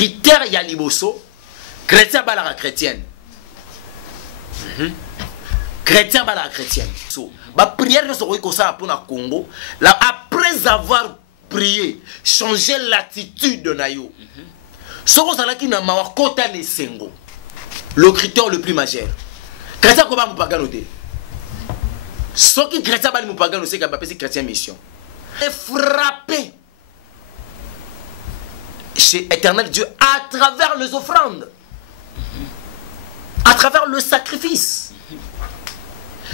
critère ya liboso chrétien balaka chrétienne. Chrétien balaka chrétienne. So ba prière que sokoki kosala pour na Congo là après avoir prié changer l'attitude de nayo. Soko salaki na mawa kota ne sengo. Le critère le plus majeur. Chrétien ko ba mupagano te. Soki chrétien ba mupagano c'est ka ba pesi chrétien mission. Et frappé chez Éternel Dieu à travers les offrandes, à travers le sacrifice.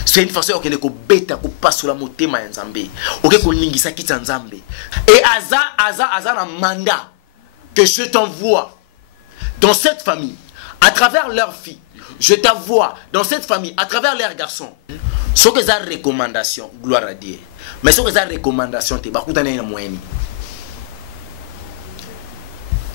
C'est une façon que nous bêta ko passe sur la motema ya Nzambe. OK ko ningisa kita Nzambe. Et aza na mandat que je t'envoie dans cette famille à travers leurs filles. Je t'envoie dans cette famille à travers leurs garçons. Ce que ça recommandation, gloire à Dieu. Mais ce que ça recommandation te bakutana na moyeni.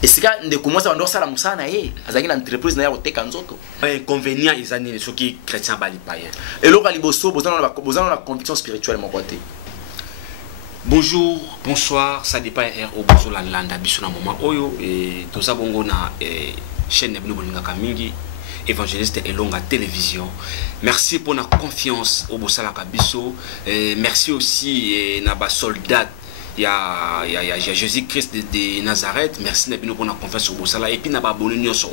Et c'est quand on commence à faire la moussa na ye, azaki na entreprise na ya oteka nzoto. Inconvénient izani ceux qui chrétiens bali païens. Et là liboso bozana na conviction spirituelle mon côté. Bonjour, bonsoir, ça dépend au bozo la landa biso na moment oyo et tout ça bongo na chaîne nebino bolinga kamingi évangéliste Elonga télévision. Merci pour la confiance au bosala kabiso. Merci aussi na ba soldat il y a Jésus-Christ de Nazareth. Merci pour la confiance au Bossala. Et puis, nous avons abonné sur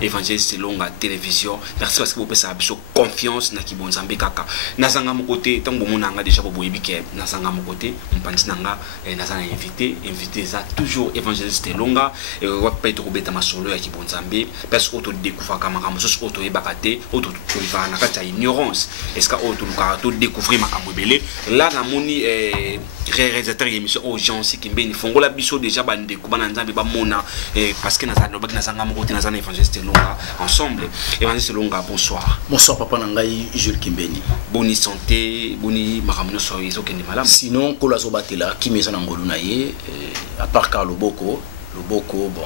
Évangéliste Longa Télévision. Merci parce que vous avez confiance dans Kibon Zambé Kaka. Nazanga mon côté, tant que vous avez déjà boyébike, Nazanga mon côté, on pense Nanga, Nazanga invité ça toujours Évangéliste Longa. Et on va pas être robé dans ma solo à Kibon Zambé. Parce que auto découvre Kamara, monsieur auto ébakate, auto va na kata ignorance. Est-ce que auto découvrir ma kamobele. Là, na moni réalisateur émission aux gens aussi qui mbeni fongola biso déjà bande kubana nzambe ba mona parce que nazana lobaki nazanga mokoti nazana évangéliste Longa ensemble. Évangéliste Longa, bonsoir. Bonsoir papa nangai Jules Kimbeni. Boni santé, boni makamino so izo kende malamu. Sinon kola zo batela kimeza na ngolu na ye à part car le boko bon.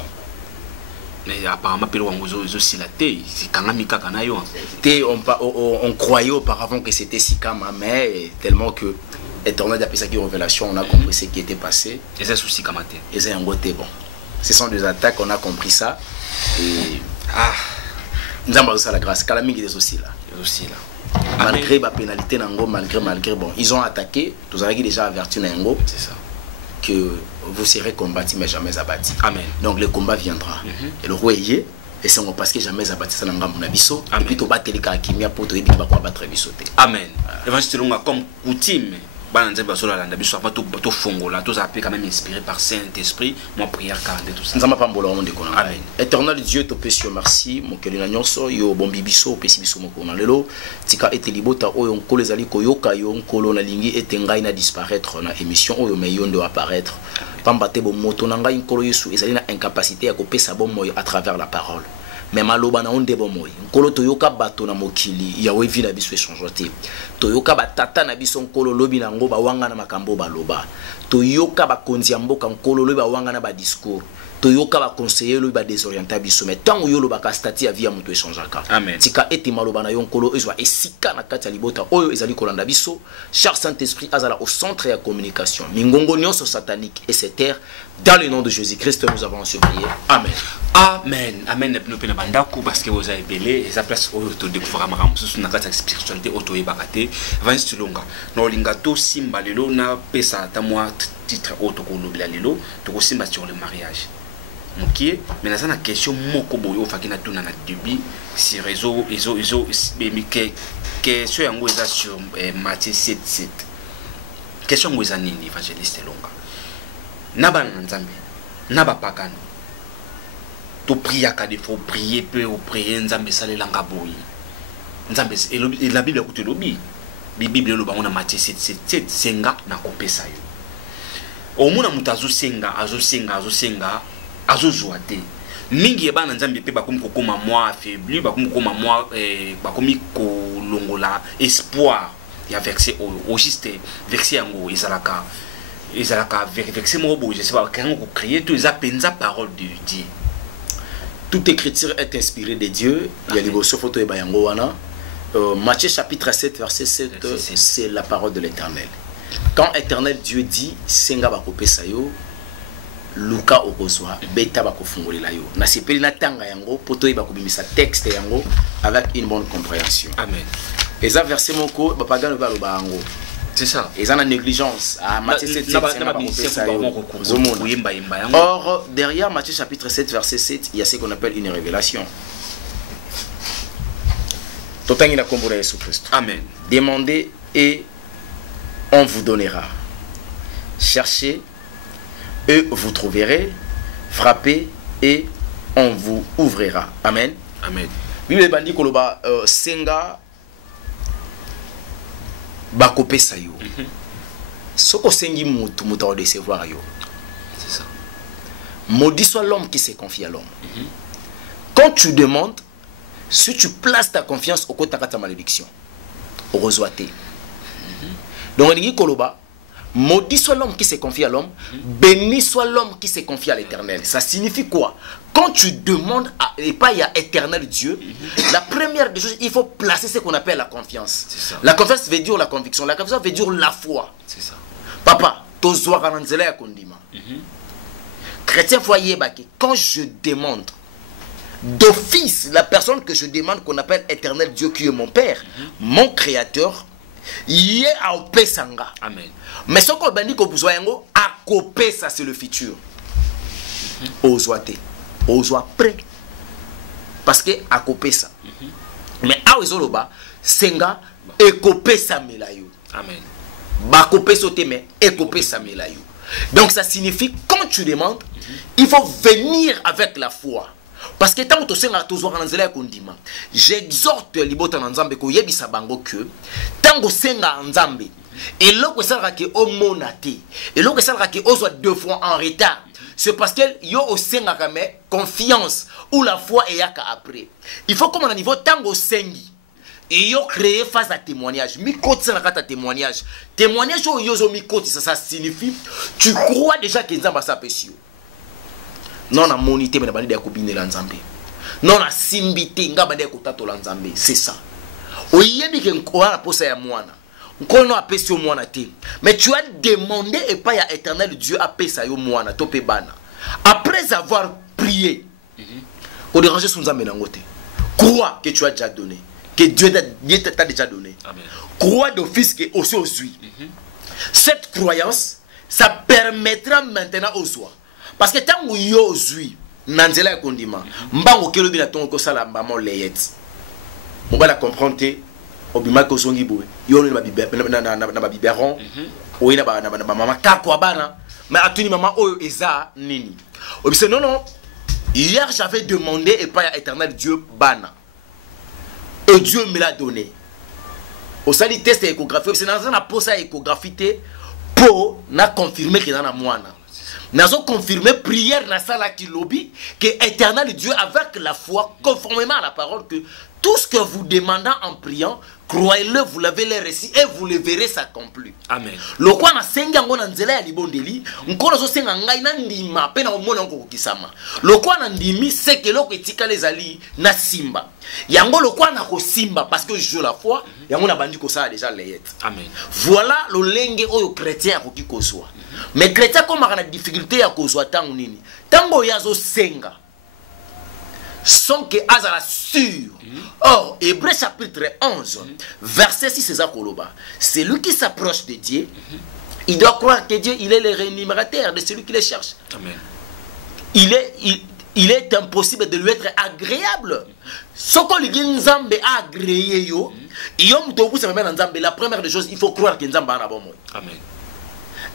Mais apparemment pelo wangozo zo silaté, c'est kangamika kanayo. On croyait auparavant que c'était Sikama mais tellement que Éternel d'après ça qui révélation, on a compris ce qui était passé. Et c'est souci comme matin. Et c'est un côté bon. Ce sont des attaques, on a compris ça. Et nous avons ça la grâce. Calamité des aussi là. Aussi là. Malgré la pénalité nango, malgré bon, ils ont attaqué. Vous avez déjà averti nango. C'est ça. Que vous serez combattu mais jamais abattu. Amen. Donc le combat viendra. Et le roi est et c'est parce que jamais abattu ça nanga mon abisso. Et puis tu vas télé kakimia pour te dire qu'il va combattre bisoté. Amen. Évangéliste Longa comme coutume. To fongola, tous appelés quand même inspiré par Saint-Esprit, mon prière car tout ça. Amen. Éternel Dieu, te péché merci, mon kelina nyonso yo bon bibiso pesi biso mokona lelo tika ete libota oyo nkolo ezali koyoka yo nkolo na lingi ete ngai na disparaître na émission oyo mais yo ndo apparaître. Pamba te bo moto na ngai nkolo Yesu ezali na incapacité ya kopesa bon moyo à travers la parole. Mais maloba na onde bon moy nkolo toyoka bato na mokili ya wevi na biso échangeté toyoka batata na biso nkolo lobi na ngo ba wanga na makambo baloba toyoka bakonzi ya mboka nkolo lobi ba wanga na ba discours toyoka ba conseiller lobi ba désorienter biso mais tant oyo loba ka stati ya vie ya moto échangeaka. Amen. Tika eti maloba na yo nkolo ezwa esika na kati ya libota oyo ezali kolanda biso cher Saint-Esprit azala au centre ya communication mingongo nyonso satanique et cette terre dans le nom de Jésus-Christ nous avons se prier. Amen. Amen. Amen. Parce que vous avez belé et ça place auto découvrir ma ramousse na kata spiritualité auto ebakate Évangéliste Longa no lingato simba lelo na pesa ta moi titre auto ko lobela lelo to ko simba sur le mariage mokie mais na sana question moko boyo fakina tuna na début si réseau iso mais question yango eza sur Matthieu 7:7 question ngo eza nini Évangéliste Longa na ba nzambe na ba pakano to prier quand il faut prier peu ou prier nzambe salela ngaboyi nzambe et la Bible écoute lobi Bible lo ba on a Matthieu 7:7 senga na kopesa yo o mona mutazo senga azozwa te mingi ebana nzambe pe bakomi kokoma moi affaibli bakomi kokoma moi bakomi kolongola espoir ya verset au juste verset yango ezalaka verset mo je sais pas quand on crier tout ça penza parole de Dieu. Toute écriture est inspirée de Dieu. Il y a les photo et bayango wana. Matthieu chapitre 7 verset 7 c'est la parole de l'Éternel. Quand Éternel Dieu dit senga ba kopesa yo luka okozwa beta bakofungolela yo na sepeli na tanga yango poto yeba kobimisa texte yango avec une bonne compréhension. Amen. Eza verset moko bapagano ba loba yango. C'est ça. Eza na négligence à Matthieu 7 7. Or derrière Matthieu chapitre 7 verset 7, il y a ce qu'on appelle une révélation. Totangi na kombo na Yesu Christ. Amen. Demandez et on vous donnera. Cherchez et vous trouverez. Frappez et on vous ouvrira. Amen. Amen. Bible bandi koloba senga bakope sayo. Soko sengi mutu muta o décevoir yo. C'est ça. Maudit soit l'homme qui se confie à l'homme. Quand tu demandes, si tu places ta confiance au côté de ta malédiction, au rezoité. Donc on dit koloba, maudit soit l'homme qui se confie à l'homme, béni soit l'homme qui se confie à l'Éternel. Ça signifie quoi? Quand tu demandes et pas il y a éternel Dieu, la première des choses, il faut placer ce qu'on appelle la confiance. La confiance veut dire la conviction, la confiance veut dire la foi. C'est ça. Papa, tozoa kananzela ya kondima. Chrétien foyer baki, quand je demande d'office la personne que je demande qu'on appelle éternel Dieu qui est mon père, mon créateur, yé a opesanga. Amen. Mais ce qu'on dit que vous yango a copé ça c'est le futur. Ozoate, ozoa prêt. Parce que a copé ça. Mais a ozoloba senga e copé ça melayo. Amen. Ba copé sauté mais e copé ça melayo. Donc ça signifie quand tu demandes, il faut venir avec la foi. Parce que tant que tu j'exhorte libota nzambe ko yebisa bango que tant que senga nzambe et loko salaka ke o monate et loko salaka ke o soit 2 fois en retard, c'est parce que yo o senga kame confiance ou la foi et yaka après. Il faut comme on a niveau tant que sengi et yo créer face à témoignage. Mi côté na kata témoignage. Témoignage o yozo mi côté ça signifie tu crois déjà que nzamba sa pesio. Non na monité mais na bandi ya kobinela nzambe. Non na simbité nga bandi ya kotatola nzambe, c'est ça. Oyebi ke nkoa na posa ya mwana. Nkoa no apesi yo mwana te. Mais tu as demandé et pas ya éternel Dieu apesa yo mwana topé bana. Après avoir prié, au déranger son nzambe nango te. Crois que tu as déjà donné, que Dieu t'a déjà donné. Amen. Crois d'office que aussi aux cette croyance, ça permettra maintenant aux oies. Parce que tant que yo zui nanzela ya kondima mbango kelo bi na tongo ko sala mbamo leyet on va la comprendre te obima ko songi boye yo na biberon oyi na mama kakwa bana mais atuni mama oyo eza nini obise non hier j'avais demandé et pas éternel Dieu bana et Dieu me l'a donné au sali test échographie c'est dans na posa échographie pour na confirmer que dans na mwana. Nous avons confirmé prière dans la qui lobby que éternel Dieu avec la foi conformément à la parole que tout ce que vous demandez en priant croyez-le vous l'avez les récits et vous le verrez s'accomplir. Amen. Le quoi na senga ngona nzela ya libondeli nkolo zo senga ngai na ndima pe na omona ngo kisama. Le quoi na ndimi c'est que loko etika les ali na simba. Yango le quoi na ko simba parce que je la foi yango na bandi ko ça déjà leyet. Amen. Voilà le lenge oyo chrétien ko kikoswa. Mais chrétien comme a une difficulté à cause de temps nini tango yazo senga sans que azala sûr. Or Hébreux chapitre 11 verset 6 c'est ça koloba. Celui qui s'approche de Dieu, il doit croire que Dieu il est le rémunérateur de celui qui le cherche. Amen. Il est impossible de lui être agréable. Ce qu'on lui dit nzambe agréé yo, la première des choses il faut croire que nzambe a bon moi. Amen.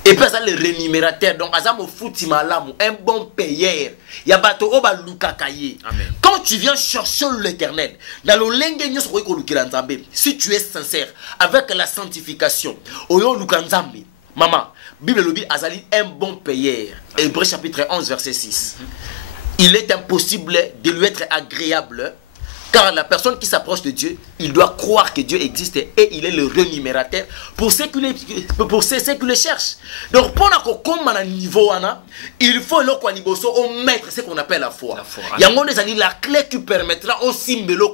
Et puis ça le rémunérateur donc azamo futima lamu un bon payeur ya bato oba lukakaye. Quand tu viens chercher l'Éternel dans le lenge nyos ko lukira nzambe si tu es sincère avec la sanctification oyo lukanzambe maman Bible lobi azali un bon payeur. Hébreux chapitre 11 verset 6. Il est impossible de lui être agréable. Car la personne qui s'approche de Dieu, il doit croire que Dieu existe et il est le rémunérateur pour ceux qui le cherchent. Donc, pour un niveau, il faut mettre ce qu'on appelle la foi. Il y a la clé qui permettra aussi de le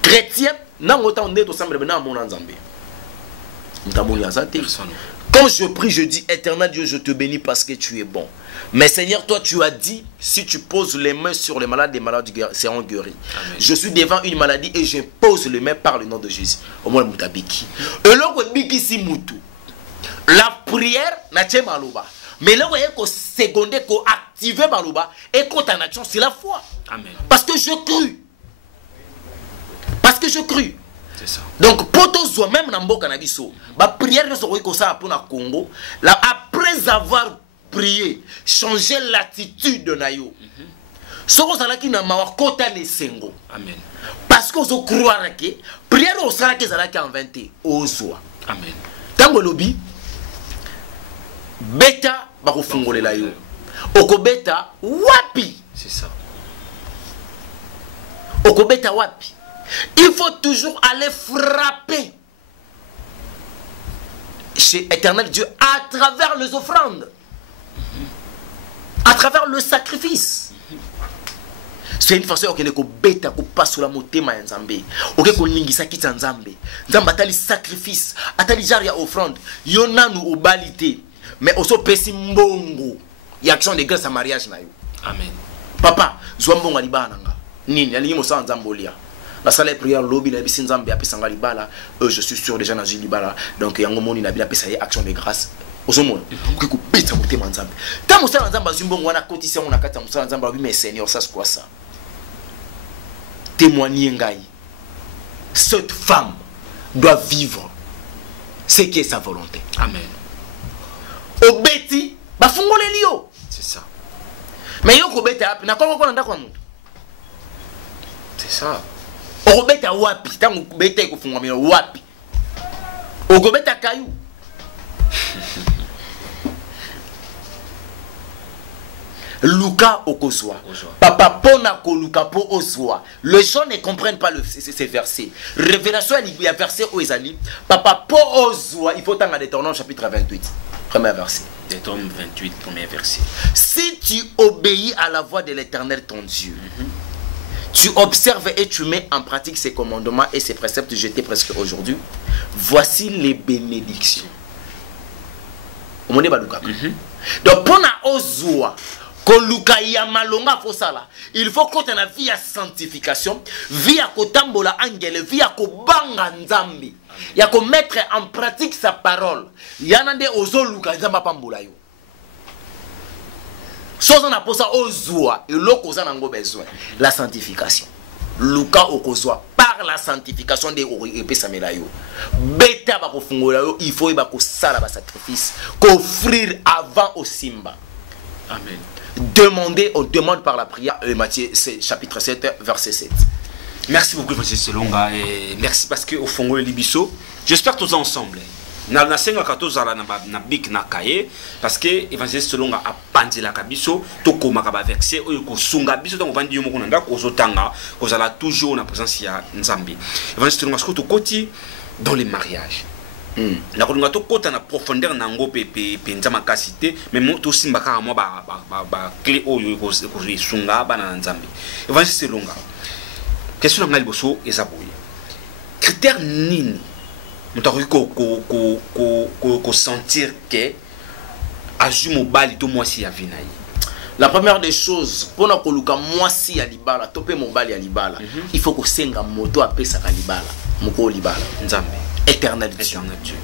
chrétien, Quand je prie, je dis, éternel Dieu, je te bénis parce que tu es bon. Mais Seigneur, toi, tu as dit, si tu poses les mains sur les malades seront guéris. Amen. Je suis devant une maladie et je pose les mains par le nom de Jésus. Au moins, mutabiki. Et là, si mutu. La prière, n'a pas malouba. Mais là, vous voyez qu'on secondé, qu'on activé malouba et qu'on en action, c'est la foi. Amen. Parce que je crus. Parce que je crus. C'est ça. Donc, pour tous, même dans le cannabis, la prière, nous avons ça pour le Congo. Là, après avoir prié, changer l'attitude de Nayo. Ce que vous avez dit, c'est que Amen. parce que vous croyez que prière au sera que vous avez inventé. Amen. Tant que lobby, bêta, va vous fongoler la yo. Oko bêta, wapi. C'est ça. Oko bêta, wapi. Il faut toujours aller frapper chez Éternel Dieu à travers les offrandes, à travers le sacrifice. C'est une façon que les bêta qu'on passe sur la motema en Zambé. Ok, qu'on lingisa qui en Zambé. Zamba tali sacrifice, atali jaria offrande. Yona nous au balité, mais aussi pesi mbongo. Y action de grâce à mariage na yo. Amen. Papa, zwambonga libana nga. Nini, yali mosa en Zambolia. La salle de prière lobby na bisin Zambé a pesanga libala. Je suis sûr déjà na libala. Donc yango moni na bila pesa action de grâce. Osomona ko ko beta motema Nzambe. Ta mosala Nzamba zumbongo wana kotisa on akata mosala Nzamba bi mais Seigneur ça c'est quoi ça? Témoigner ngai. Cette femme doit vivre ce qui est sa volonté. Amen. Obeti ba fungole lio. C'est ça. Mais yo ko beta api na kongo kona ndako muntu. C'est ça. Okobeta wapi tangu beta ko fungwa mino wapi? Okobeta kayu. Luka okozwa. Papa pona ko Luka po ozwa. Les gens ne comprennent pas ces versets. Révélation il y a verset où ezali. Papa po ozwa, il faut tanga Deutéronome chapitre 28. Premier verset. Deutéronome 28 premier verset. Si tu obéis à la voix de l'Éternel ton Dieu, tu observes et tu mets en pratique ses commandements et ses préceptes jetés presque aujourd'hui, voici les bénédictions. Donc pour na ozwa Koluka ya malonga fosala. Il faut qu'on ait une vie à sanctification, vie à kotambola angele, vie à kobanga nzambi. Ya ko mettre en pratique sa parole. Yanande ozo luka nzamba pambola yo. Sozo na posa ozwa et loko za nango besoin la sanctification. Luka okozwa par la sanctification de epesamela yo. Beta ba ko fungola yo, il faut ba ko sala ba sacrifice, ko offrir avant au simba. Amen. Demandez, on demande par la prière. Matthieu chapitre 7 verset 7. Merci beaucoup Évangéliste Selonga et merci parce que au fond le libiso, j'espère tous ensemble. Na senga 14 ala na bik na kaye parce que Évangéliste Selonga a pandi la kabiso to koma ka ba verset oyo ko sunga biso to vandi yo moko na ndako ozotanga kozala toujours na présence ya Nzambi. Évangéliste Selonga ko to koti dans les mariages. La kolunga to kota na profondeur na ngo pe nzama kasite mais moto simba ka mo ba clé oyo ko sunga bana Nzambi. Évangéliste Selonga. Question na liboso ezaboye. Critère nini moto ko sentir que aju mobali to mwasi ya vinayi. La première des choses pour na koluka mwasi ya libala topé mobali ya libala, il faut que senga moto apesa ka libala, moko libala Nzambe. Éternel Dieu.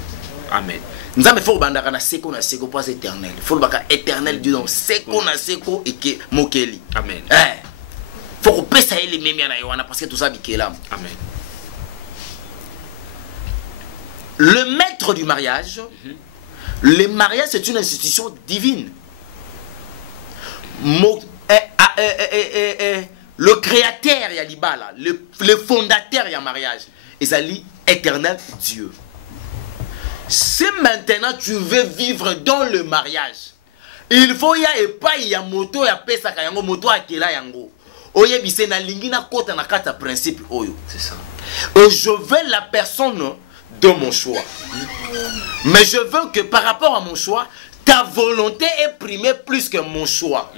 Amen. Nous avons fait bandaka na seko pas éternel. Faut baka éternel Dieu donc seko na seko et que mokeli. Amen. Faut qu'on pèse ça les mêmes na yoana parce que tout ça bikelam. Amen. Le maître du mariage, le mariage c'est une institution divine. Le créateur ya libala, le fondateur ya mariage, ezali éternel Dieu. Si maintenant tu veux vivre dans le mariage, il faut y a pas y a moto ya pesa ka yango moto akela yango. Oye bise na lingina kota na kata principe oyo. C'est ça. Je veux la personne de mon choix. Mais je veux que par rapport à mon choix, ta volonté est primée plus que mon choix.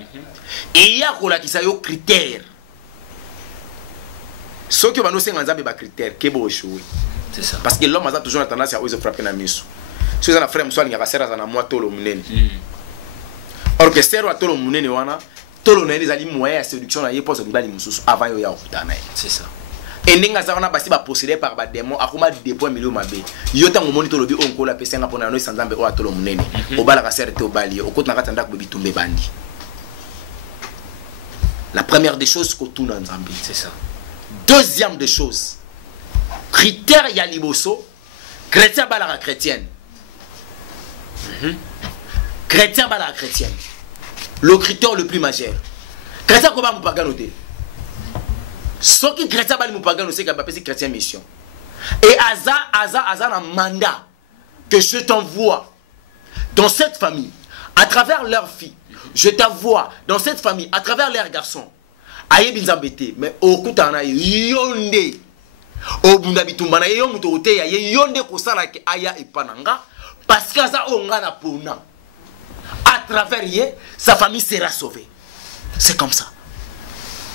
Et il y a des critères. Ce que nous avons des critères, c'est ça. Parce que l'homme a toujours tendance à frapper la mise. so za na frère mso alinga kasera za na mwa tolo munene orchestre wa tolo munene wana tolo na ele zali moyen ya séduction na ye poso libali mususu avant yo ya okutana ye c'est ça et ndinga za wana basi ba possédé par ba démon akoma dépôt milieu mabe yo tango moni tolo bi onko la pesenga pona no sanzambe o tolo munene obala kasera te obali okotna katanda ko bitumbe bandi. La première des choses que tout dans Zambie, c'est ça. Deuxième des choses, critère ya liboso, chrétien balara chrétienne. Chrétien balara chrétienne. Le critère le plus majeur. Chrétien comment vous pagano te. Ce qui chrétien bali vous pagano c'est qu'il c'est chrétien mission. Et Aza un mandat que je t'envoie dans cette famille à travers leur fille. Je t'envoie dans cette famille à travers leurs garçons. Aye binzambete mais okutana yonde obunda bitumbana yo muto ote ya yonde kosala ke aya epananga parce que ça onga na pona à travers ye sa famille sera sauvée. C'est comme ça.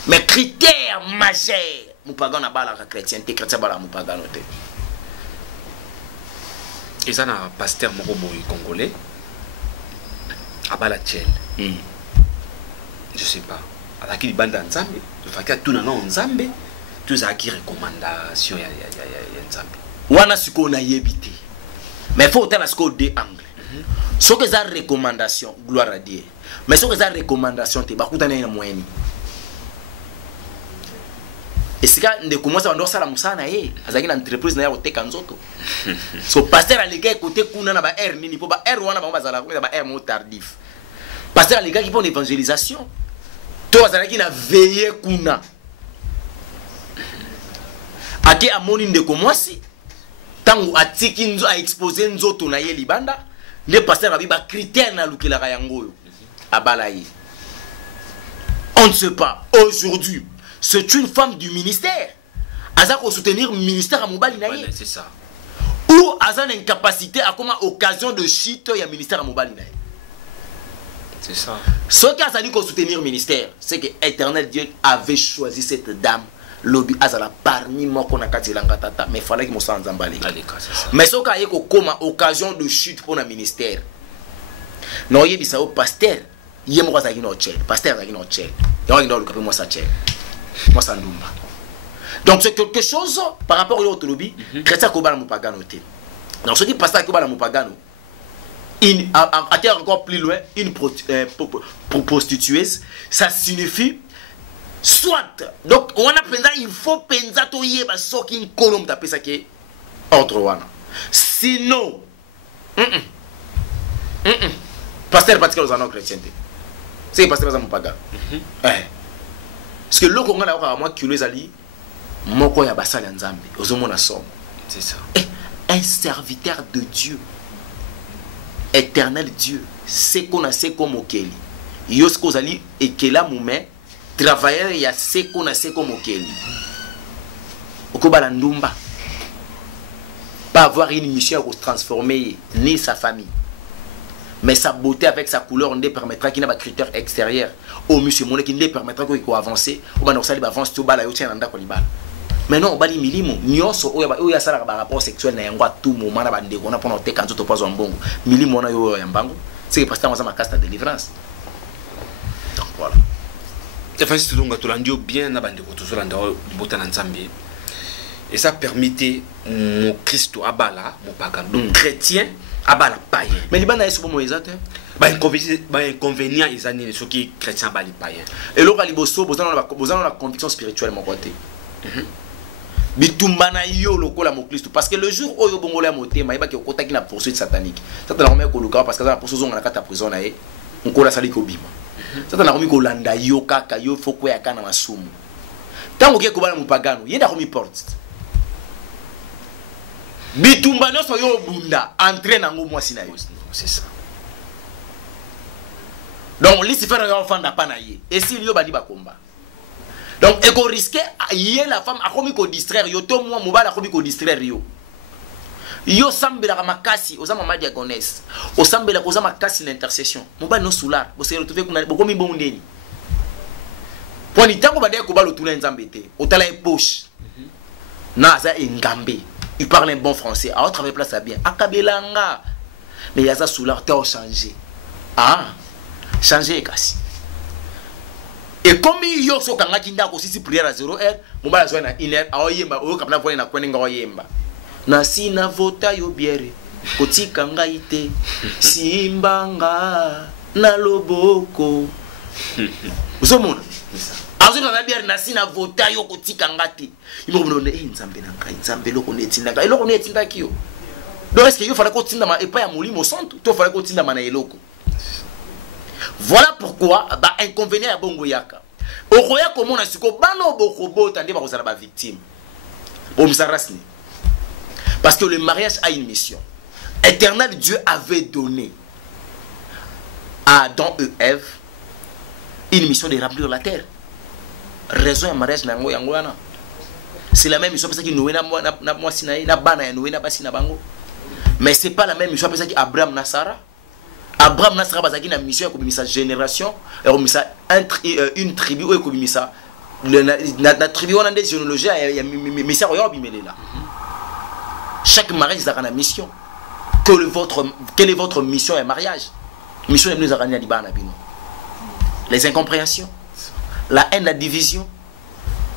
Mais critère majeur mupaga na bala chrétien te chrétien bala mupaga note. Et ça na pasteur moko boy congolais abala tchel. Je sais pas. Avec les bandes ensemble, le fait que tout le monde ensemble, tout ça qui recommandation ya ensemble. Wana siko na yebité. Mais faut tellement siko deux angles. Ce que ça recommandation, gloire à Dieu. Mais ce que ça recommandation te bakutana na moyeni. Et c'est quand on commence à ndosala musana ye, azaki na entreprise na ya oteka nzoto. So pasteur alega côté kuna na ba air nini po ba air wana ba bazala ko ba air mo tardif. Pasteur alega qui pour l'évangélisation. Toi azalaki na veiller kuna. Ake amoni ndeko mwasi tangu atiki nzo a exposer nzoto na ye libanda, ne pasteur abi ba critère na lukela yango abalaye. On ne sait pas. Aujourd'hui, c'est une femme du ministère. Azako soutenir le ministère à Mobali naye. C'est ça. Ou Azan a une capacité à comment occasion de chute il y a ministère à Mobali naye. C'est ça. Ce qui a fallu soutenir le ministère, c'est que Éternel Dieu avait choisi cette dame. Lobby Azala parmi moi qu'on a cassé l'angatata, mais il fallait qu'il me sente en balai. Mais ce qui a eu comme occasion de chute pour le ministère. Non, il y a des pasteur. Il y a des gens pasteur qui n'ont pas il y a des gens moi ça tchèque. Moi ça ndumba. Donc c'est quelque chose par rapport au autre lobby. Chrétien Kobala Mupagano. Donc ce qui pasteur Kobala Mupagano. À terre encore plus loin, une prostitueuse, ça signifie soit. Donc, on a pensé, il faut penser à tout y est, parce qu'il colombe taper ça qui est entre wana. Sinon, pasteur particulier aux anneaux chrétiens. C'est pasteur pas paga. Parce que le Congo a moi qui les ali, moko ya basali nzambe, ozomona somme. C'est ça. Un serviteur de Dieu. Éternel Dieu, c'est qu'on a c'est comme Okeli. Yosko zali ekela mume travailleur ya c'est qu'on a c'est comme Okeli. Okobala ndumba. Pas avoir une mission à se transformer ni sa famille. Mais sa beauté avec sa couleur ne permettra qu'il n'y ait pas de critères extérieurs. Au monsieur mon qui ne permettra qu'il avancer. Ou bien on s'allie avance tout bas là yotia nanda kolibal. Mais non, bali milimo nyonso oya sala ba rapport sexuel na yango tout moment na bande kona pona te kanzo to pas mbongo milimo na yo yambango c'est que pasteur ma casta délivrance. Donc voilà. Et enfin c'est donc tolandio bien na bande ko to landa botana nzambe. Et ça permettait mon Christ abala mon pagan donc chrétien abala païen. Mais libana est bon exact. Ba inconvénient izani ce qui chrétien bali païen. Et lo kaliboso bozana la conviction spirituelle mon côté. Bitumbana yo lokola mo Christ parce que le jour où yo bongola motema yeba ki okota ki na poursuite satanique ça te la remet ko luka parce que ça la poursuite on a kata prison na ye on la sali ko bima ça te la remet ko landa yo kaka yo foko ya kana masumu tango ke ko bana mupagano yenda ko mi porte bitumbana so yo bunda entrer nango mwasi na yo c'est ça. Donc li si faire un enfant da pana ye et si yo badi ba komba. Donc, il faut risquer, la femme a commis qu'on distraire, yo to moi mobile a commis qu'on distraire yo. Yo sambela ka makasi, osama ma diagonesse. Osambela ko zama makasi l'intercession. Mobile no soulard, bo se retrouver kuna bo komi bon ndeni. Poni tango bade ko balo tuna nzambe te. Otala e poche. Na za engambe. Il parle un bon français. A travailler place à bien. Akabelanga. mais yaza soulard t'as changé. Ah, changer kasi. Et comme yo so kanga kinda ko sisi prière à 0h, mon bala zo na 1h, aoyemba o kapna voler na kwenenga oyemba. Na sina vota yo biere, kotika ngaite, simbanga na loboko. Vous mona? Azo na biere na sina vota yo kotika ngati. Imo bonone nzambe na kai, nzambe loko netinda kai, loko netinda kiyo. Donc est-ce que yo fallait kotinda ma epa ya molimo santo, to fallait kotinda ma na eloko. Voilà pourquoi bah inconvénient à bongo yaka. Okoya comme on a su ko bano bokobo tande ba kozala ba victime. Omsarasni. Parce que le mariage a une mission. Éternel Dieu avait donné à Adam et Ève une mission de remplir la terre. Raison du mariage nango yango wana. C'est la même mission parce que Noé na moi sinaï na bana ya Noé na basi na bango. Mais c'est pas la même mission parce que Abraham na Sarah. Abraham na Sarah bazaki na mission ya kobimisa génération et kobimisa une tribu ou kobimisa la tribu wana des généalogie ya misa ko yobimelela. Chaque mariage a une mission. Quelle est votre mission et mariage? Mission nous a bino. Les incompréhensions, la haine, la division,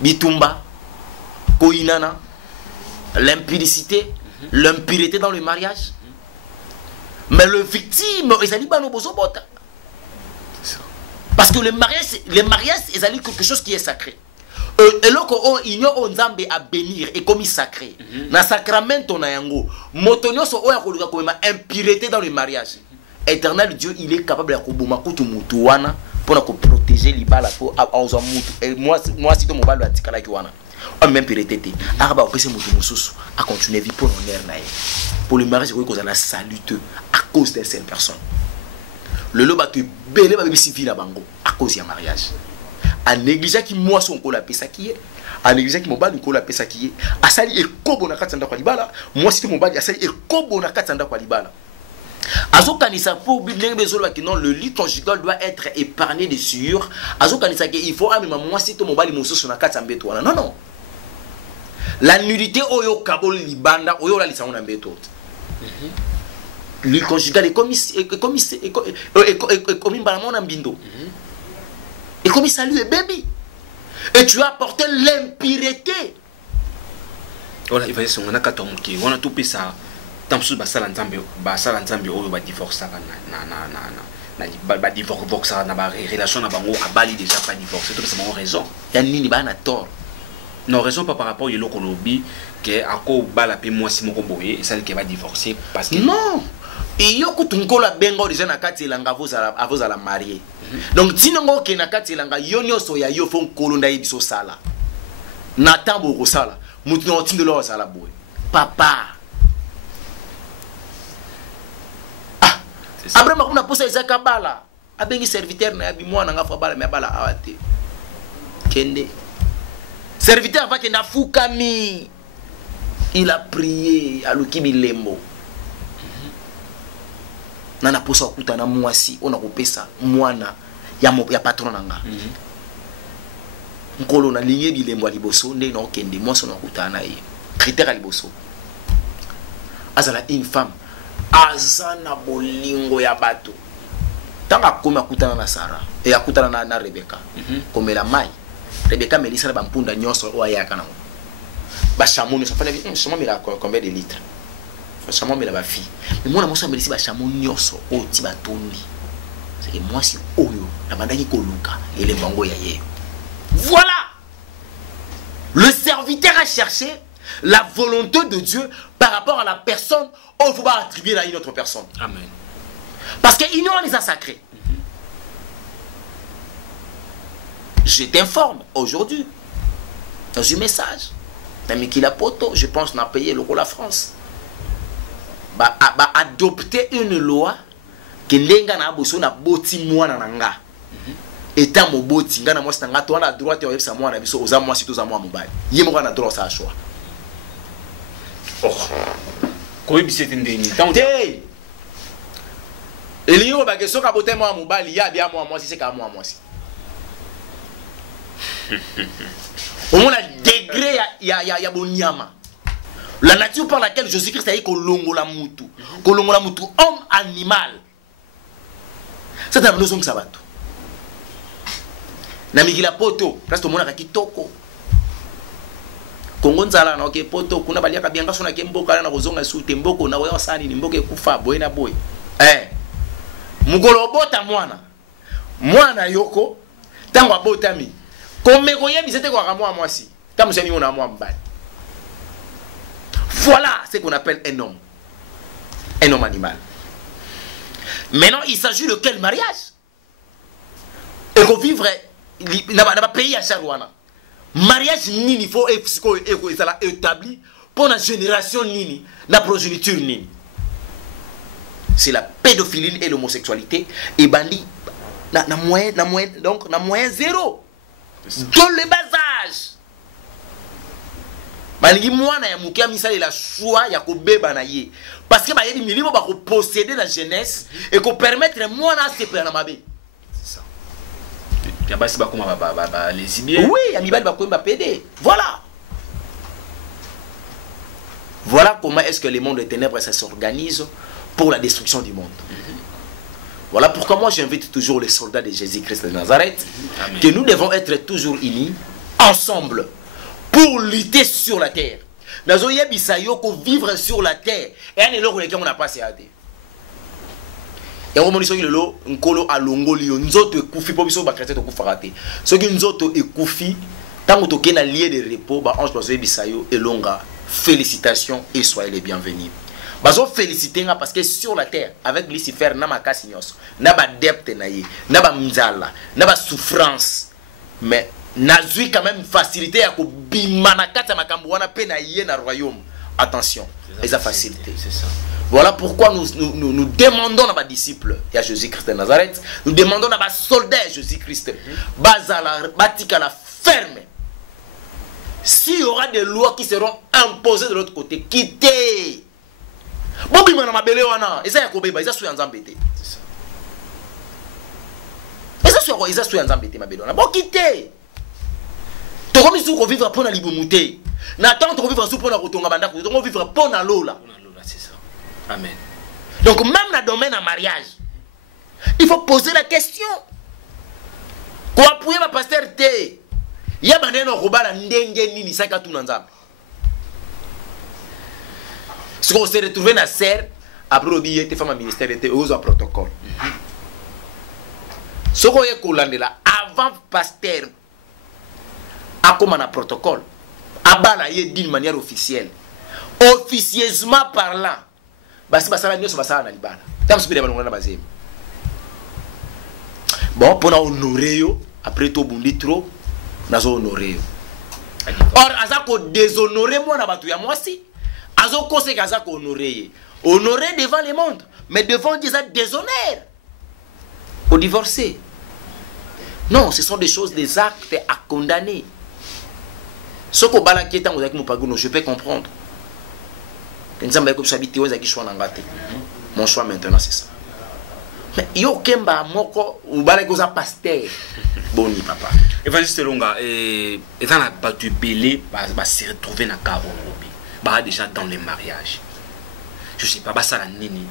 bitumba, koinana, l'impudicité, l'impureté dans le mariage. Mais le victime, parce que le mariage, c'est quelque chose qui est sacré. Et là, il y a un Nzambe à bénir et comme il sacré. Dans le sacramento, motonio so oya koluka koema impureté dans le mariage. Éternel Dieu, il est capable de koboma kutu mutu wana pour protéger libala pour aoza mutu. Et moi si to mobile atikala ki wana. On même impureté té. Araba opese mutu mususu a continuer vie pour l'honneur na ye. Pour le mariage ko kozala saluteux à cause d'une seule personne. Le loba te belé ba bisi vie na bango à cause du mariage. A négliger qui moi son kola pesa qui est a négliger qui mobile kola pesa qui est a sali e kobo na katanda kwa libala moi si mobile a sali e kobo na katanda kwa libala azo kanisa pour bible bezolo ki non le lit conjugal doit être épargné de souillures azo kanisa que il faut amema moi si mobile mosusu na katamba to non non la nudité oyo kabol libanda oyo la lisango na mbeto lit conjugal est comme mbalamona mbindo. Et comme il salue le bébé. Et tu as apporté l'impureté. Voilà, il va dire qu'on a qu'à tomber. On a tout payé ça. Tant que ça l'ensemble, ça l'ensemble, on va divorcer. Divorce, na relation na bango a bali déjà pas divorcé. C'est une raison. Il y a ni ba na tort. Non, raison pas par rapport au yellow lobby que à quoi bala pe moi si mon boye et celle qui va divorcer parce que non. Et yo kutunkola bengo déjà na kati elanga avoza la marier. Donc tinongo ke na kati elanga yo nyoso ya yo fon kolonda yebiso sala. Na tambo ko sala. Mutu no tindelo sala boy. Papa. Ah. Abraham kuna posa Isaka bala. Abengi serviteur na yabi mwana ngafa bala me bala awate. Kende. Serviteur va kenda fukami. Il a prié à Luki Bilembo. Nana posa kutana mwasi ona kopesa mwana ya patron nanga. Nkolo na ligne bilembo liboso nde no kende mwasi ona kutana ye. Critère liboso. Azala une femme azana bolingo ya bato. Tanga koma kutana na Sarah et akutana na Rebecca. Comme la mai. Rebecca melisa na bampunda nyonso oyaka na. Ba chamoni so fana chamoni la combien de litres. Chamon mais la fille mais moi na moso melisi ba chamon nyoso o ti batondi c'est moi si oyo na bandaki koluka ele bango ya ye. Voilà, le serviteur a cherché la volonté de Dieu par rapport à la personne où il faut pas attribuer à une autre personne. Amen. Parce que ignorant les sacrés. Je t'informe aujourd'hui dans un message dans Mikila Poto, je pense n'a payé le rôle la France. Adopter une loi que lenga na boso na boti mwana nanga étant mo boti ngana mo sanga to na droit te oyebisa mwana biso oza moi si to za moi mobali ye mo na droit sa choix. Oh ko yebisa tendeni tant hey eliyo ba keso ka bote moi mobali ya bia moi si c'est ka moi si au moins degré ya bonyama. La nature par laquelle Jésus-Christ a dit kolongola mutu. Kolongola mutu, homme, animal. C'est la notion que ça va tout. Namigila poto, place tout le monde a kitoko. Kongo nzala na ok poto kuna baliaka bianga sona ke mboka na kozonga sute mboko na wewa sani ni mboka ekufa boy na boy. Mugolo bota mwana yoko tango abotami. Komeko yebi c'était quoi moi mwasi. Tamuseni on a moi mbali. Voilà ce qu'on appelle un homme. Un homme animal. Maintenant, il s'agit de quel mariage? Et qu'on vivre dans le pays à Charouana. Mariage nini, il faut établi pour la génération nini, la progéniture nini. C'est la pédophilie et l'homosexualité. Et bandi, na moyen zéro. Dans le bas âge. Balingi mwana ya mukia misali la choix ya ko beba na ye parce que ba yebi milimo ba ko posséder la jeunesse et ko permettre mwana se pena mabe. C'est ça. Ya basi ba koma ba lesbien. Oui, ya mibali ba ko mba pédé. Voilà. Voilà comment est-ce que les mondes des ténèbres s'organisent pour la destruction du monde. Voilà pourquoi moi j'invite toujours les soldats de Jésus-Christ de Nazareth que nous devons être toujours unis ensemble pour lutter sur la terre. Mais on y vivre sur la terre. Et on est là on n'a pas assez hâte. Et on dit que nous avons à Longoli, nous autres koufi pour biso ba chrétien to kufarate. Ce qui nous autres koufi tant que tu es lié de repos ba ange bazo bisayo et longa. Félicitations et soyez les bienvenus. Bazo féliciter parce que sur la terre avec Lucifer na makasi nyos, na ba depte na ye, na ba mzala, na ba souffrance. Mais nazui quand même facilité à ko bimana kata makambo wana pe na ye na royaume. Attention, les facilité, c'est ça. Voilà pourquoi nous demandons à nos disciples, il y a Jésus-Christ de Nazareth, nous demandons à nos soldats Jésus-Christ, bazala batika la ferme. S'il y aura des lois qui seront imposées de l'autre côté, quittez. Bon bimana mabele wana, eza ya kobeba, eza su yanzambete. C'est ça. Eza su yanzambete mabele wana. Bon quittez. Tokomi su ko vivre pour na libumuté. Na tant to vivre su pour na kotonga bandako, to vivre pour na lola. C'est ça. Amen. Donc même dans le domaine en mariage, il faut poser la question. Quoi pour ma pasteur T? Il y a bandé no robala ndenge nini saka tu nanzambe. Ce qu'on s'est retrouvé na serre après le billet de femme ministère était aux protocole. Ce qu'on est kolandela avant pasteur a comme un protocole. Abala y d'une manière officielle. Officieusement parlant. Basi basala nyoso basala na libala. Tam subira balongana bazemi. Bon, pour honorer yo, après to bundi trop, nazo honorer yo. Or azako déshonorer moi na batu ya mwasi. Azo kose kazako honorer. Honorer devant le monde, mais devant Dieu ça déshonneur. Au divorcer. Non, ce sont des choses, des actes à condamner. Ce que bala qui est en avec je peux comprendre. Mon choix maintenant c'est ça. Mais yo kemba moko ou bala goza pasteur. Boni papa. Évangéliste Longa étant la battu belé va se retrouver na Caro bah déjà dans les mariages. Je sais pas ça la nini.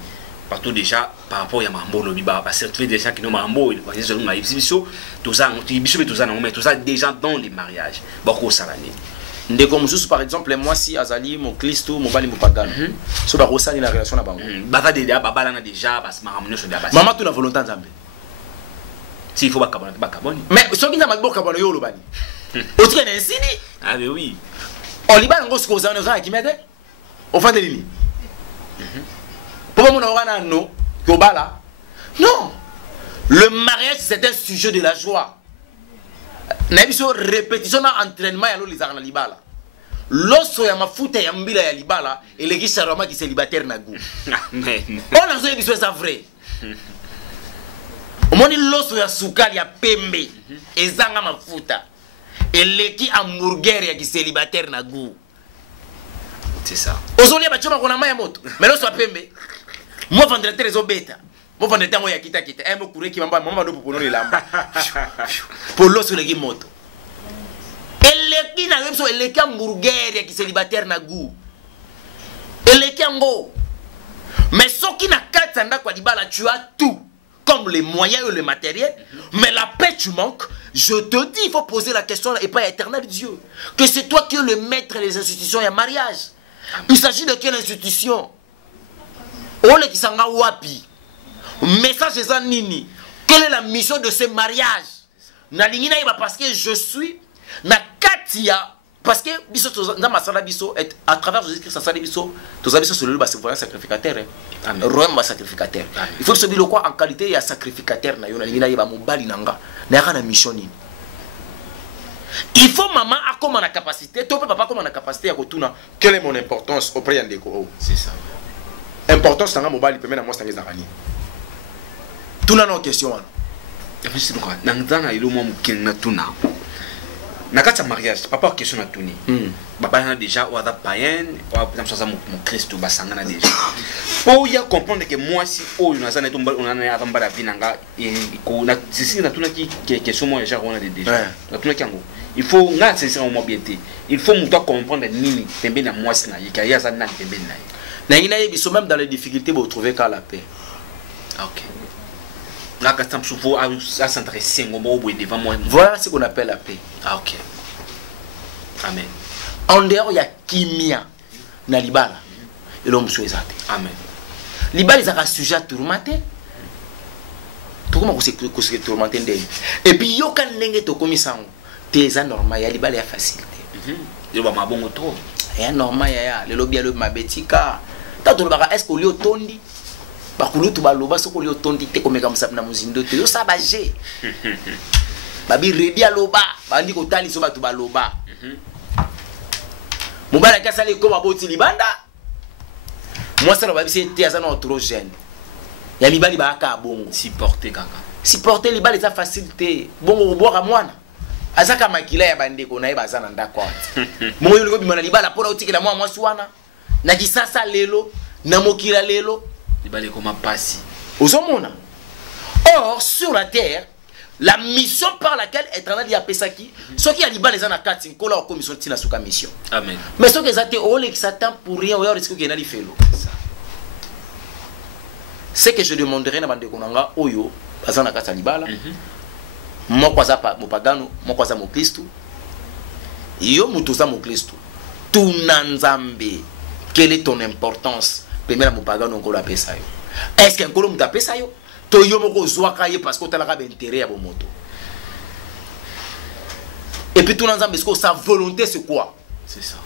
Partout déjà par rapport à mambo lobi bah se retrouver déjà qui no mambo évangéliste Longa ibiso tout ça tout ça déjà dans les mariages. Bako ça la nini. Ndeko mususu par exemple moi si azali mon Christo mon bali mopagana so ba rosani la relation na bango baka déjà baba na déjà bas maramno so bas maman tu la volonté nzambe si il faut bakabona mais so kinza maboka bana yo lobani o tika na nsini ah mais oui on libana ngo siko za na kimete o fande lini pour mon wana no ko bala non le mariage c'est un sujet de la joie. Nabiso répétition na entraînement ya lo lizaka na libala. Loso ya mafuta ya mbila ya libala elekisa roma ki célibataire na goût. Amen. On a zo biso ça vrai. Omoni loso ya sukali ya pembe ezanga mafuta. Eleki hamburger ya ki célibataire na goût. C'est ça. Ozoli ba choma kona maya moto. Mais loso ya pembe. Moi vendredi rezo beta. Moi vendredi ngo ya kita. Mo kureki mamba ndo popono le lamba. Polo sur les moto. Eleki na même so eleki hamburger ya ki célibataire na goût. eleki yango. Mais soki na katanda kwa libala, tu as tout, comme les moyens et le matériel, mais la paix tu manques. Je te dis, il faut poser la question et pas éternel Dieu. Que c'est toi qui es le maître des institutions et mariage. Il s'agit de quelle institution? Ole kisanga wapi? Message eza nini? Quelle est la mission de ce mariage? Na lingina iba parce que je suis na katia. Parce que biso dans ma sala biso à travers Jésus-Christ sala biso tous biso sur le bas sacrificateur. Amen. Rome ba sacrificateur. Il faut se dire quoi en qualité ya sacrificateur na yo na lingina iba mobali nanga. Na yana mission nini? Il faut maman a comme la capacité, toi papa comme la capacité à kotuna. Quelle est mon importance auprès d'Andeko? C'est ça. Importance dans mobile permet à moi ça les arani. Tout na non question. C'est quoi? Nangana ilo mo mukena tuna. Nakata mariage, papa question na tuni. Papa a déjà ou ada païen, ou par exemple ça mon Christ ou basangana déjà. Pour y comprendre que moi si oh na zana tomba on a atamba la vie nanga et ko na sisi na tuna ki question moi déjà on a déjà. Na tuna ki ngo. Il faut nga c'est ça mon bienté. Il faut muto comprendre nini tembe na moi sina yika ya zana tembe na. Na ngina yebiso même dans les difficultés vous trouvez qu'à la paix. OK. Là quand ça faut à s'intéresser devant moi. Voilà ce qu'on appelle la paix. Ah OK. Amen. En dehors il y a kimia na libala. Et l'homme souhaite. Amen. Libala ils ont sujet à tourmenter. Tout comment qu'on se tourmenter ndé. Et puis yo kan ndenge to komisango. Teza normal ya libala ya facilité. Yo ba mabongo trop. Ya normal ya le lobby le mabetika. Tato baka est-ce que lui otondi? Bakulutu baloba soko lio tondi te komeka musapi na muzindo te yo sabaje babi redi aloba bandi ko tali so batu baloba mobala kasa le ko baboti libanda moi ça babi c'est te azana trop jeune ya mibali ba ka bongo supporter kaka supporter libali za facilité bongo boka mwana azaka makila ya bande ko na e bazana ndako moyo liko bimana libala pona utikela mwa swana na kisasa lelo na mokila lelo. Or, sur la terre, la mission par laquelle Éternel y a Pesaki, ce qui a dit les anakati, une commission de la mission. Amen. Mais ce que ça te ole qui s'attend pour rien, ou est-ce qu'il y a des faits? C'est que je demanderai à Bande Konanga, Oyo, Azanaka Salibala, moi, quoi ça, mon pagano, moi, quoi ça, mon Christo, yo, moutosa, mon Christo, tout nanzambe, quelle est ton importance? Est-ce qu'un colombe t'a payé ça? To yo moko zoakaye parce que tu as intérêt à mon moto. Et puis tout le monde dit sa volonté c'est quoi? C'est ça.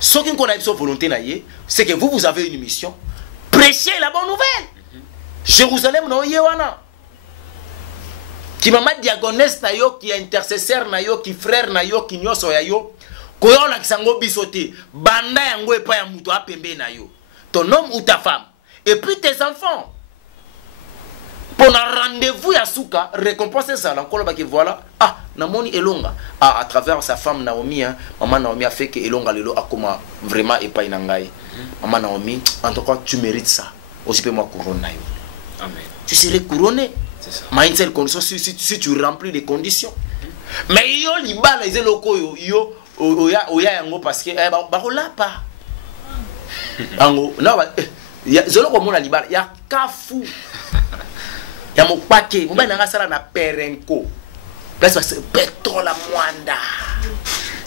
Ce qui connaît sa volonté c'est que vous avez une mission. Prêchez la bonne nouvelle. Jérusalem no yewana. Qui m'a diagoneste na yo, qui intercesseur na yo, qui frère na yo, qui nyoso ya yo. Koyo la kisango bisote, banda yango epa ya muto apembe na yo. Ton homme ou ta femme. Et puis tes enfants. Pour un rendez-vous ya souka, récompenser ça. L'encore là, voilà. Ah, Namoni Elonga. Ah, à travers sa femme Naomi, hein, maman Naomi a fait que Elonga Lelo a comme vraiment epa inangai. Maman Naomi, en tout cas, tu mérites ça. Aussi peu moi couronne. Amen. Tu serais couronné. C'est ça. Mais une seule condition, si tu remplis les conditions. Mais yo, libala, les locaux, yo. Oya yango parce que barola pas ango non ya zolo ko mona libala ya kafu ya mopake mobali nanga sala na perenko place pétrole la mwanda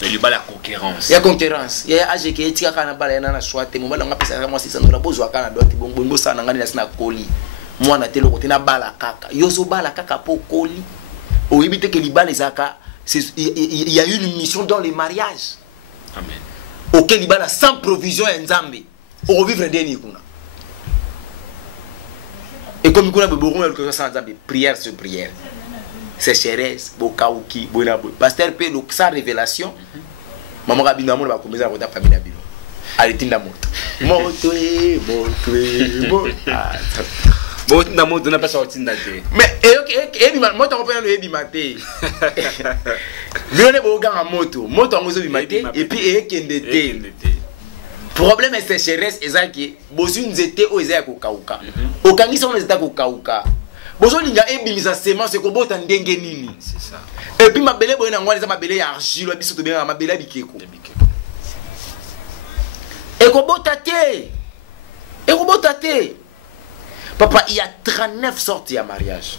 et libala concurrence ya concurrence ya age ke etika kana bala na swate mobali nanga pesa moi 600 dollars bozwa kana doti bongo sana ngani na sina koli mwana telo ko tina bala kaka yozo bala kaka po koli oyibite ke libala ezaka. Il y a une mission dans les mariages. Amen. Auquel il y a sans provision et nzambe. Au vivre dernier kuna. Et comme kuna beaucoup de sans nzambe, prière sur prière. Sécheresse, bokauki, bonabo. Pasteur P sa révélation. Maman Rabina mo ba komeza ko ta famille Rabino. Alitinda moto. Moto. Bon, na moto na pas sorti ndate. Mais et moto on peut le ebimate. Vione boga moto ngozo bimate et puis ekendete. Problème est sécheresse ezaki bozu nzete o ezaya ko kauka. Okangisa on ezata ko kauka. Bozo linga ebimisa semence ko bota ndenge nini. C'est ça. Et puis mabele boye na ngwa les mabele ya argile biso to bien mabele bikeko. Papa, il y a 39 sortes de mariage.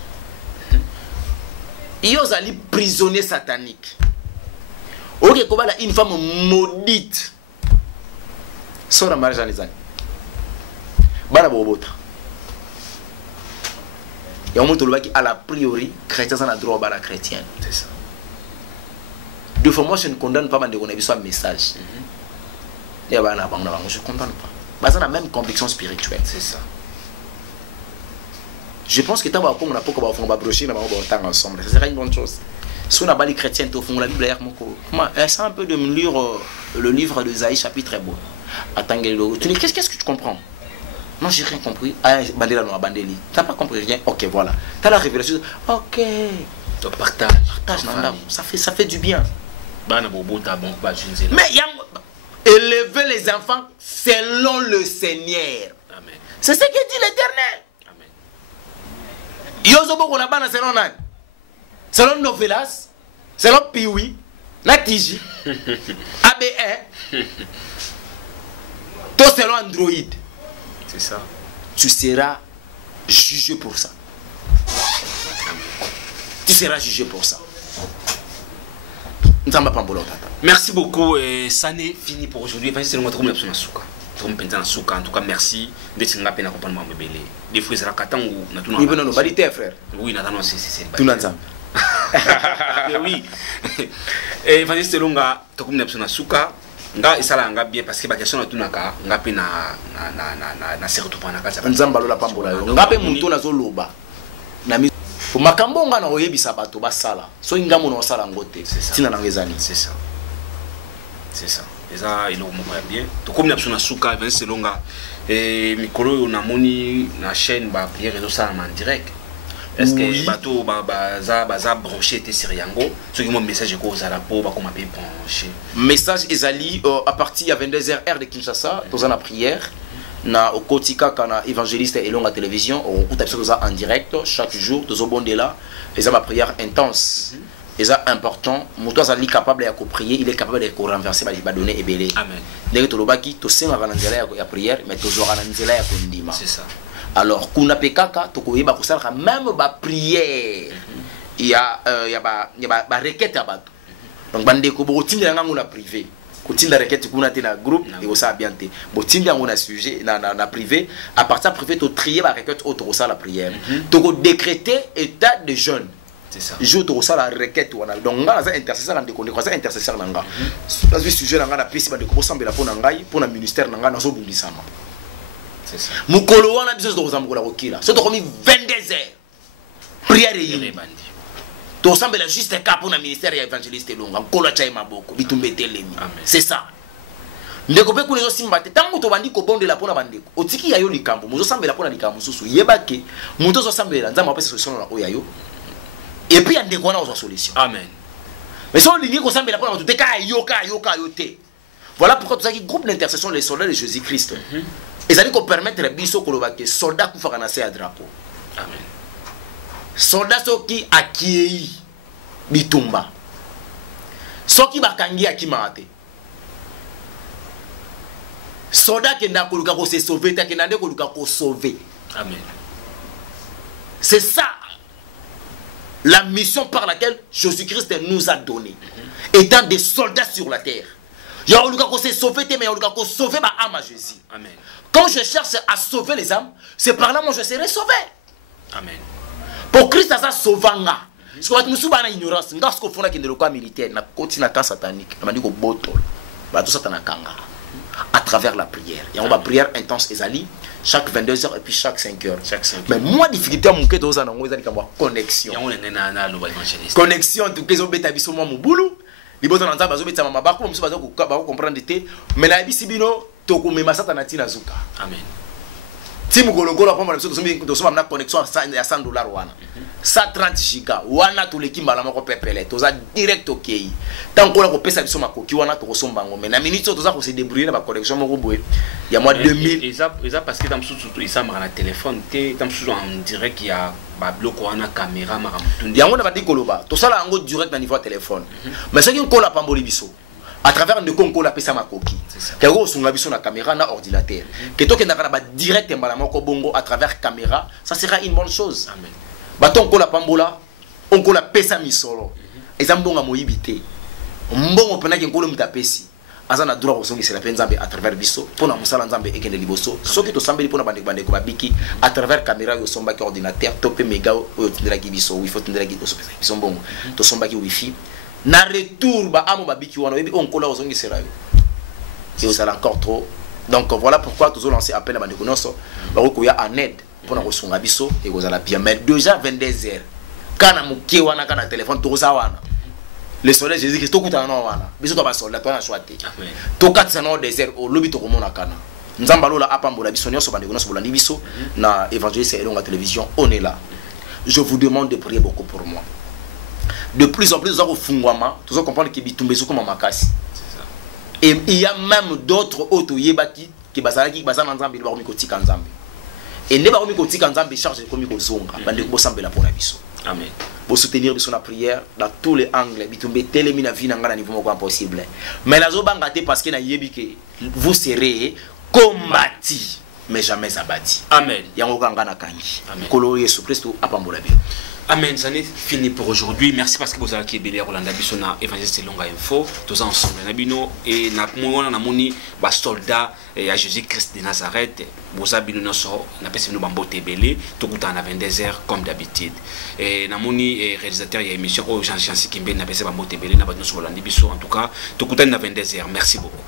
Il y a des prisonniers sataniques. Ok, comment une femme maudite sort en mariage en les années. Bana bobota. Il y a un moment qui a la priori, chrétien sans la droit à la chrétienne. C'est ça. Deux fois, moi je ne condamne pas, mais on a besoin de message. Et ben, je ne condamne pas. Ça a la même conviction spirituelle. C'est ça. Je pense que tant qu'on n'a pas qu'on va brocher, on va ensemble. Ce serait une bonne chose. Si on a les chrétiens, au fond, la Bible est c'est un peu de me lire le livre d'Esaïe, chapitre beau. Attends, tu dis, qu'est-ce que tu comprends? Non, j'ai rien compris. Ah, bandela non, bandeli. T'as pas compris rien? Ok, voilà. T'as la révélation. Ok. Donc partage. Ça fait du bien. Mais élever les enfants selon le Seigneur. Amen. C'est ce que dit l'Éternel. Yozobo ko la bana selon nani? Selon Novelas, selon Piwi, Natiji, AB1, toi selon Android. C'est ça. Tu seras jugé pour ça. Tu seras jugé pour ça. Merci beaucoup. Ça n'est fini pour aujourd'hui. C'est le mois de Souka. En tout cas, merci d'être là pour comprendre ma belle. Des fois, c'est la katang ou na tout. Oui, non, validé, frère. Oui, non, c'est. Tout l'ensemble. Oui. Et Vanessa c'est longa, tu comme n'as Souka. Nga isala nga bien parce que ba question na tunaka nga pe na serutu pana kasa. Nzamba lola pambola yo. Nga pe muntu na zoloba. Na mi pour makambo nga na oyebisa bato basala. So ngamo na osala ngote. Tina na ngezani. C'est ça. C'est ça. Eza ilo mo bien. To comme na Souka Vanessa longa mikolo yo na moni na chaîne ba prière ezo sala en direct. Est-ce que bateau baza branché était sur Yango? Ce qui mon message est aux Alapo, comme appelé branché. Message Ezali à partir de 22h heure de Kinshasa, dans la prière. Na au Kotika kana évangéliste et long à télévision, on écoute ça en direct chaque jour. Dans bon de là, et ça ma prière intense. Et ça important. Moutoua zali capable de prier, il est capable de renverser, va donner et belé. Amen. Dès que tu l'obaki, tu sais la prière, mais tu auras la kondima. C'est ça. Alors, kuna pekaka, tokoyeba kusala même ba prière. Il y a ba requête à bato. Donc bande ko bo tinda nga ngona privé. Ko tinda requête kuna te na groupe et ko sa bien te. Bo tinda ngona sujet na privé, à partir privé to trier ba requête auto ko la prière. Toko décréter état de jeûne. C'est ça. Je to ko la requête wana. Donc nga za intercesseur en déconner, ko za intercesseur nga. Là je sujet nga na pesi ba de ko sambela pona ngai, pona ministère nga na zo bundisama. Mukolo wana biso to zambola kokila so to komi 22h prière yini to sambela juste cap na ministère ya évangéliste longa kola chai maboko bitumbetelemi c'est ça ndeko pe kunezo simba te tango to bandi ko bondela pona bandeko otiki ya yo likambo muzo sambela pona likambo susu yebake muto zo sambela nzamba pesa solution na oya yo et puis ndeko wana ozo solution amen mais so lingi ko sambela pona to te ka yo te voilà pourquoi tout ça qui groupe d'intercession les soldats de Jésus-Christ. Et ça dit qu'on permettre les biso que soldats qui font un drapeau. Amen. Soldats qui accueillent bitumba. Ceux qui bakangi akimate. Soldats qui n'a pas se sauver, qui n'a pas sauver. Amen. C'est ça la mission par laquelle Jésus-Christ nous a donné. Étant des soldats sur la terre. Il y a un gars qui s'est sauvé, mais il y a un gars qui sauvé ma âme à Jésus. Amen. Quand je cherche à sauver les âmes, c'est par là que je serai sauvé. Amen. Pour Christ, ça sauve. Parce que nous sommes en ignorance. Nous sommes en train militaire. Nous sommes en train satanique. Nous sommes à travers la prière. Il y a une prière intense, Ezali, chaque 22h et puis chaque 5h. Mais moi, la difficulté à mon cœur, c'est avoir connexion. Connexion, tout cas, c'est un boulot. Les gens qui ont comprendre, mais la bisibino, toko mema satana tina zuka. Amen. Si vous avez une connexion à $100 wana. 130 giga wana to leki mbala moko pepele toza direct OK. Tant qu'on a kopesa biso makoki wana to kosomba ngo mais na minute toza ko se débrouiller na ba connexion moko boye. Il y a moi 2000 et ça parce que dans sous ça mara téléphone té dans sous en direct il y a ba bloko wana caméra mara mutundi. Yango na ba di koloba. To sala ngo direct na niveau téléphone. Mais ce qui ko la pamboli biso. à travers de concours la pesa makoki que go sunga biso na caméra na ordinateur que to kenda ba direct mbala moko bongo à travers caméra, ça sera une bonne chose. Amen. Baton ko la pambola on ko la pesa misolo ezambonga moyibité mbongo pena ke ngolo mutapesi azana droit ko songi c'est la nzambe à travers biso pona musala nzambe ekende liboso soki to sambeli pona bande ko babiki à travers caméra yo somba ki ordinateur to pe mega o tindela ki biso il faut tindela ki biso pesa biso mbongo to somba ki wifi na retour ba amo babiki wana ebi on kola ozongi sera yo et vous allez encore trop. Donc voilà pourquoi tous lancé appel à bande ko noso ba ko ya en aide pona ko songa biso et vous allez bien mais déjà 22h kana muke wana kana téléphone to za wana le soleil Jésus Christ tokutana na wana biso to ba soldat to na choité to katisa na désert au lobby to komona kana nzamba lola apambola biso nyonso bande ko noso bolandi biso na évangéliste Elonga télévision on est là. Je vous demande de prier beaucoup pour moi. De plus en plus, nous avons fungwama, nous avons compris que bitumbezo comme makasi. Et il y a même d'autres autres yebaki qui basaraki basana nzambe ba komiko tika nzambe. Et ne ba komiko tika nzambe charge komiko zonga, bande ko sambela pour la biso. Amen. Pour soutenir biso na prière dans tous les angles, bitumbe telemi na vie na ngana niveau moko impossible. Mais nazo bangate parce que na yebi que vous serez combattus mais jamais abattus. Amen. Yango kangana kangi. Amen. Kolo Yesu Christ apambola bien. Amen, ça n'est fini pour aujourd'hui. Merci parce que vous avez été Rolanda Bissona, évangéliste Elonga Info, tous ensemble. Nabino et Napouna Namoni, bas soldat et à Jésus-Christ de Nazareth. Vous avez nous so, n'a pas nous bambo tebele, tout le temps à 22h comme d'habitude. Et Namoni réalisateur et émission Jean Chancy Kimbe n'a pas bambo tebele, n'a pas nous Rolanda Bisso en tout cas, tout le temps à 22h. Merci beaucoup.